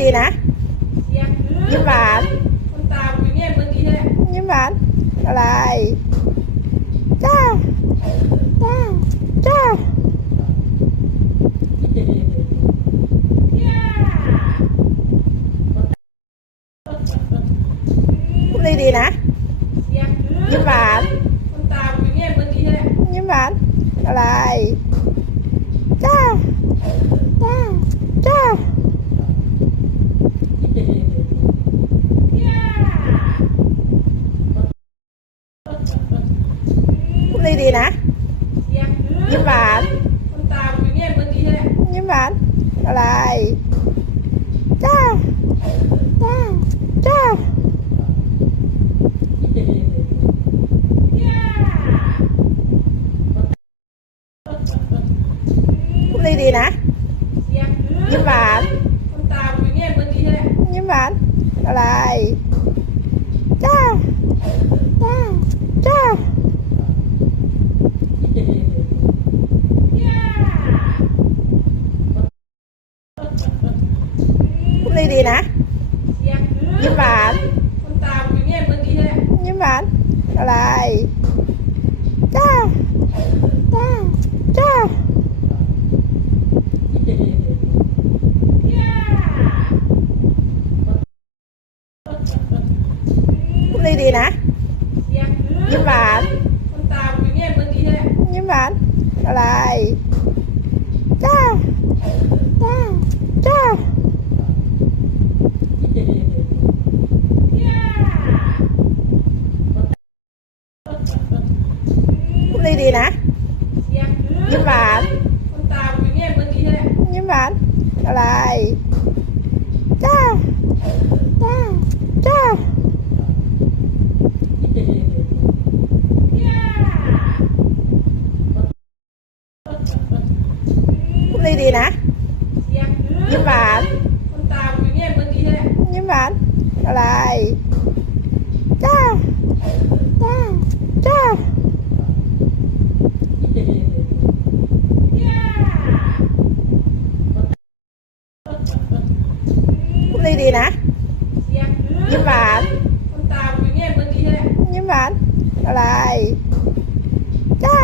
ดีๆนะยิ้มหวานคนตาไปเนี่ยเมื่อกี้เนี่ยยิ้มหวานอะไรจ้าจ้าจ้าพูดดีๆนะยิ้มหวานคนตาไปเนี่ยเมื่อกี้เนี่ยยิ้มหวานอะไรจ้าจ้าจ้าพูดดีๆนะยิ้มหวานคนตาไปเนี่ยเมื่อกี้เนี่ยยิ้มหวานอะไรจ้าจ้าจ้าพูดดีๆนะยิ้มหวานคนตาไปเนี่ยเมื่อกี้เนี่ยยิ้มหวานอะไรจ้าจ้าจ้าพูดดีๆนะยิ้มหวานคนตาไปเนี่ยเมื่อกี้เนี่ยยิ้มหวานอะไรจ้าจ้าจ้าพูดดีๆนะยิ้มหวานคนตาไปเนี่ยเมื่อกี้เนี่ยยิ้มหวานอะไรจ้าจ้าจ้าพูดดีๆนะยิ้มหวานคนตาไปเนี่ยเมื่อกี้เนี่ยยิ้มหวานอะไรจ้าจ้าจ้าพูดดีๆนะยิ้มหวานคนตาไปเนี่ยเมื่อกี้เนี่ยยิ้มหวานอะไรจ้าจ้าจ้าพูดดีๆนะยิ้มหวานคนตาไปเนี่ยเมื่อกี้เนี่ยยิ้มหวานอะไรจ้า